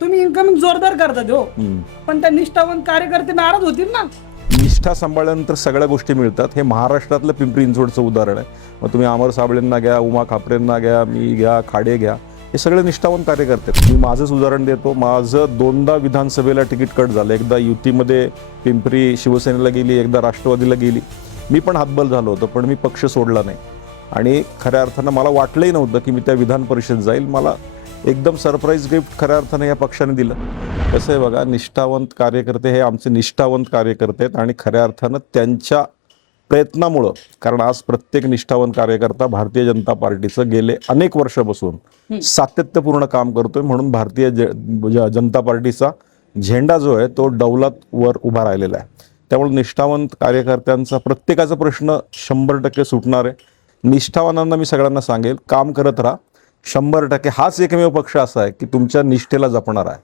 तुम्ही इन्कमिंग जोरदार करतात हो, पण त्या निष्ठावंत कार्यकर्ते नाराज होतील ना. निष्ठा सांभाळल्यानंतर सगळ्या गोष्टी मिळतात. हे महाराष्ट्रातलं पिंपरी चिंचवडचं उदाहरण आहे. मग तुम्ही अमर साबळेंना घ्या, उमा खापरेंना घ्या, मी घ्या, खाडे घ्या, हे सगळे निष्ठावंत कार्यकर्ते आहेत. मी माझंच उदाहरण देतो. माझं 2दा विधानसभेला तिकीट कट झालं. एकदा युतीमध्ये पिंपरी शिवसेनेला गेली, एकदा राष्ट्रवादीला गेली. मी पण हातबल झालो होतो, पण मी पक्ष सोडला नाही. आणि खऱ्या अर्थानं मला वाटलंही नव्हतं की मी त्या विधान परिषद जाईल. मला एकदम सरप्राईज गिफ्ट खऱ्या अर्थानं या पक्षाने दिलं. कसं आहे बघा, निष्ठावंत कार्यकर्ते हे आमचे निष्ठावंत कार्यकर्ते आहेत आणि खऱ्या अर्थानं त्यांच्या प्रयत्नामुळं, कारण आज प्रत्येक निष्ठावंत कार्यकर्ता भारतीय जनता पार्टीचं गेले अनेक वर्षापासून सातत्यपूर्ण काम करतोय. म्हणून भारतीय जनता पार्टीचा झेंडा जो आहे तो डौलात वर उभा राहिलेला आहे. त्यामुळे निष्ठावंत कार्यकर्त्यांचा प्रत्येकाचा प्रश्न 100% सुटणार आहे. निष्ठावानांना मी सगळ्यांना सांगेल, काम करत राहा. 100% हाच एकमेव पक्ष असा आहे की तुमच्या निष्ठेला जपणार आहे.